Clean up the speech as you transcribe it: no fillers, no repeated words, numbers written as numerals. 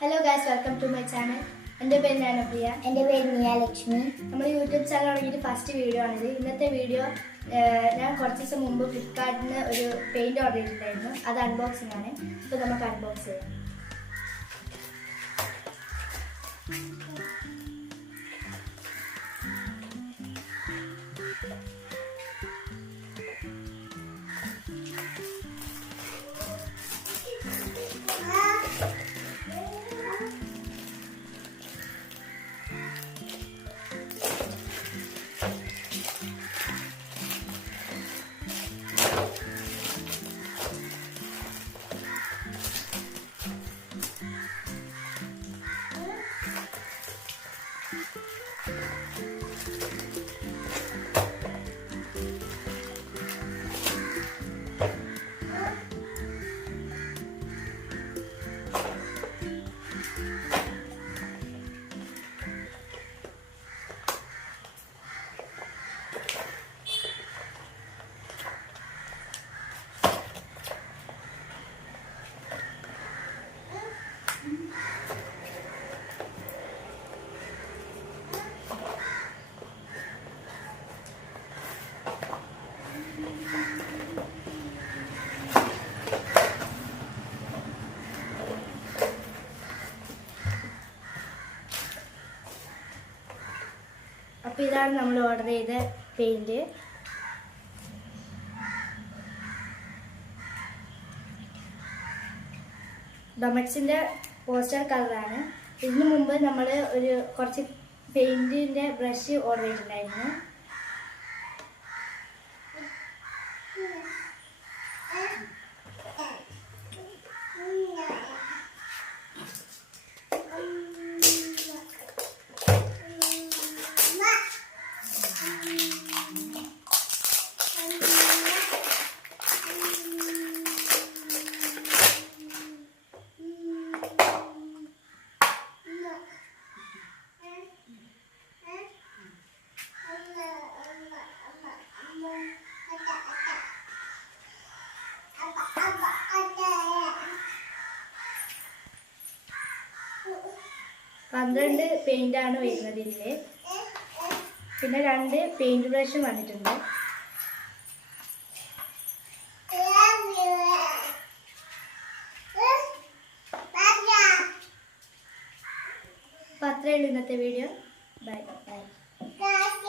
Hello guys, welcome to my channel. എൻ്റെ പേര് ജ്ഞാനപ്രിയ. എൻ്റെ പേര് നിയാലക്ഷ്മി. നമ്മുടെ യൂട്യൂബ് ചാനൽ തുടങ്ങിയിട്ട് ഫസ്റ്റ് വീഡിയോ ആണിത്. ഇന്നത്തെ വീഡിയോ ഞാൻ കുറച്ച് ദിവസം മുമ്പ് ഫ്ലിപ്കാർട്ടിൽ നിന്ന് ഒരു പെയിൻറ് ഓർഡർ ചെയ്തിട്ടുണ്ടായിരുന്നു. അത് അൺബോക്സിംഗ് ആണ്. ഇപ്പോൾ നമുക്ക് അൺബോക്സ് ചെയ്യാം. അപ്പോൾ ഇതാണ് നമ്മൾ ഓർഡർ ചെയ്ത പെയിൻറ്. ഡൊമക്സിൻ്റെ പോസ്റ്റർ കളറാണ്. ഇതിനു മുമ്പ് നമ്മൾ കുറച്ച് പെയിൻറ്റിൻ്റെ ബ്രഷ് ഓർഡർ ചെയ്തിട്ടുണ്ടായിരുന്നു. പന്ത്രണ്ട് പെയിൻ്റാണ് വരുന്നത് ഇതിൽ. പിന്നെ 2 പെയിൻറ് ബ്രഷും വന്നിട്ടുണ്ട്. അപ്പോൾ അത്രയേ ഉള്ളൂ ഇന്നത്തെ വീഡിയോ. Bye bye.